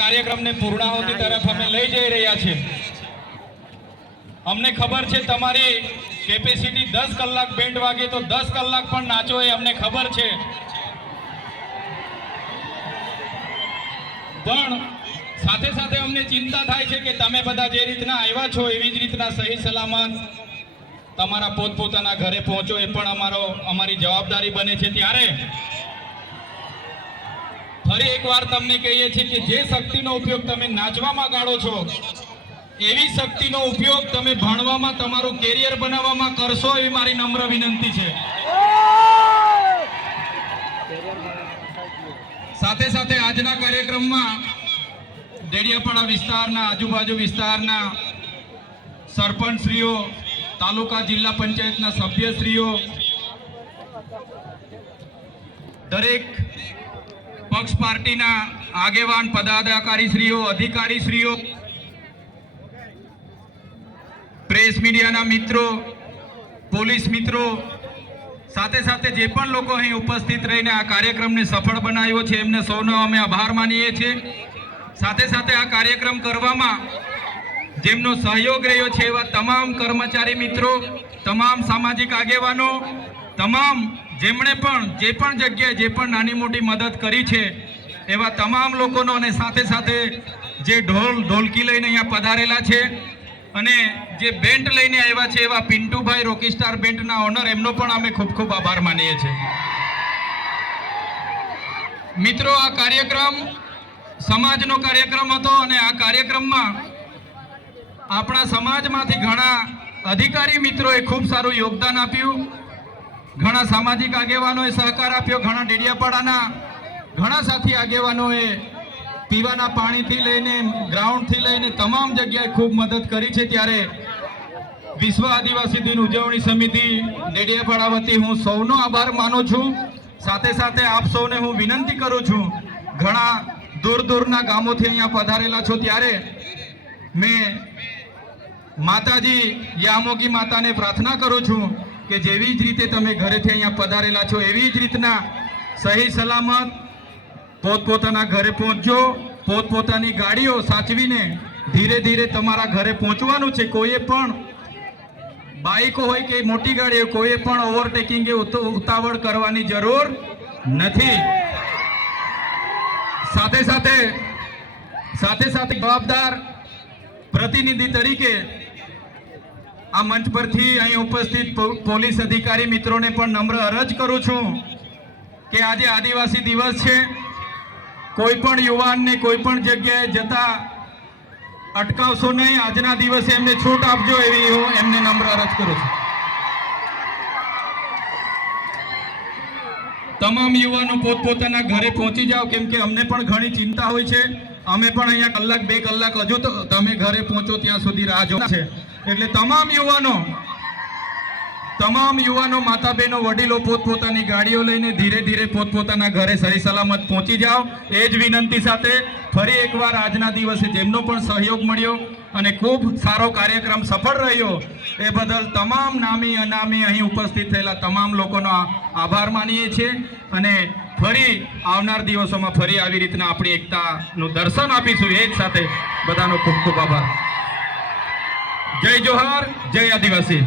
કાર્યક્રમને પૂર્ણાહુતિ તરફ અમે લઈ જઈ રહ્યા છીએ। અમને ખબર છે તમારી કેપેસિટી 10 કલાક બેન્ડ વાગે તો 10 કલાક પણ નાચો એ અમને ખબર છે, પણ સાથે સાથે અમને ચિંતા થાય છે કે તમે બધા જે રીતના આવ્યા છો એવી જ રીતના સહી સલામત તમારા પોતપોતાના ઘરે પહોંચો એ પણ અમારી જવાબદારી બને છે। ત્યારે ફરી એકવાર તમને કહીએ છીએ કે જે શક્તિનો ઉપયોગ તમે નાચવામાં ગાળો છો એવી શક્તિનો ઉપયોગ તમે ભણવામાં તમારું કેરિયર બનાવવામાં કરશો એવી મારી નમ્ર વિનંતી છે। સાથે સાથે આજના કાર્યક્રમમાં દેડિયાપાડા વિસ્તારના આજુબાજુ વિસ્તારના સરપંચશ્રીઓ, તાલુકા જિલ્લા પંચાયતના સભ્યશ્રીઓ, દરેક પક્ષ પાર્ટીના આગેવાન પદાધિકારીશ્રીઓ, અધિકારીશ્રીઓ, પ્રેસ મીડિયાના મિત્રો, પોલીસ મિત્રો, સાથે સાથે જે પણ લોકો અહીં ઉપસ્થિત રહીને આ કાર્યક્રમને સફળ બનાવ્યો છે એમને સૌનો અમે આભાર માનીએ છીએ। સાથે સાથે આ કાર્યક્રમ કરવામાં જેમનો સહયોગ રહ્યો છે એવા તમામ કર્મચારી મિત્રો, તમામ સામાજિક આગેવાનો, તમામ જેમણે પણ જે પણ જગ્યાએ જે પણ નાની મોટી મદદ કરી છે એવા તમામ લોકોનો, અને સાથે સાથે જે ઢોલકી લઈને અહીંયા પધારેલા છે અને જે બેન્ડ લઈને આવ્યા છે એવા પિન્ટુભાઈ રોકીસ્ટાર બેન્ડના ઓનર, એમનો પણ અમે ખૂબ ખૂબ આભાર માનીએ છીએ। મિત્રો, આ કાર્યક્રમ સમાજનો કાર્યક્રમ હતો અને આ કાર્યક્રમમાં આપણા સમાજમાંથી ઘણા અધિકારી મિત્રોએ ખૂબ સારું યોગદાન આપ્યું, ઘણા સામાજિક આગેવાનોએ સહકાર આપ્યો, ઘણા ડેડિયાપાડાના ઘણા સાથી આગેવાનોએ પીવાના પાણીથી લઈને ગ્રાઉન્ડથી લઈને તમામ જગ્યાએ ખૂબ મદદ કરી છે। ત્યારે વિશ્વ આદિવાસી દિન ઉજવણી સમિતિ ડેડિયાપાડા વતી હું સૌનો આભાર માનું છું। સાથે સાથે આપ સૌને હું વિનંતી કરું છું, ઘણા દૂર દૂરના ગામોથી અહીંયા પધારેલા છો, ત્યારે મેં માતાજી યામોગી માતાને પ્રાર્થના કરું છું કે જેવી જ રીતે તમે ઘરેથી અહીંયા પધારેલા છો એવી જ રીતના સહી સલામત પોતપોતાના ઘરે પહોંચજો, પોતપોતાની ગાડીઓ સાચવીને ધીરે ધીરે તમારા ઘરે પહોંચવાનું છે। કોઈએ પણ બાઇકો હોય કે મોટી ગાડીઓ કોઈએ પણ ઓવરટેકિંગ કે ઉતાવળ કરવાની જરૂર નથી। સાથે સાથે જવાબદાર પ્રતિનિધિ તરીકે આ મંચ પરથી અહીં ઉપસ્થિત પોલીસ અધિકારી મિત્રોને પણ નમ્ર અરજ કરું છું કે આજે આદિવાસી દિવસ છે, કોઈ પણ યુવાનને કોઈ પણ જગ્યાએ જતા અટકાવશો નહીં, આજના દિવસે એમને છૂટ આપજો એવી હું એમને નમ્ર અરજ કરું છું। તમામ યુવાનો પોતપોતાના ઘરે પહોંચી જાઓ, કેમ કે અમને પણ ઘણી ચિંતા હોય છે। અમે પણ અહીંયા કલાક 2 કલાક હજુ તો તમે ઘરે પહોંચો ત્યાં સુધી રાહ જોવા છે। એટલે તમામ યુવાનો, માતા બહેનો, વડીલો પોતપોતાની ગાડીઓ લઈને ધીરે ધીરે પોતપોતાના ઘરે સહી સલામત પહોંચી જાઓ એ જ વિનંતી સાથે ફરી એકવાર આજના દિવસે જેમનો પણ સહયોગ મળ્યો અને ખૂબ સારો કાર્યક્રમ સફળ રહ્યો એ બદલ તમામ નામી અનામી અહીં ઉપસ્થિત થયેલા તમામ લોકોનો આભાર માનીએ છીએ અને ફરી આવનાર દિવસોમાં ફરી આવી રીતના આપણી એકતાનું દર્શન આપીશું। એ જ સાથે બધાનો ખૂબ ખૂબ આભાર। જય જોહાર, જય આદિવાસી।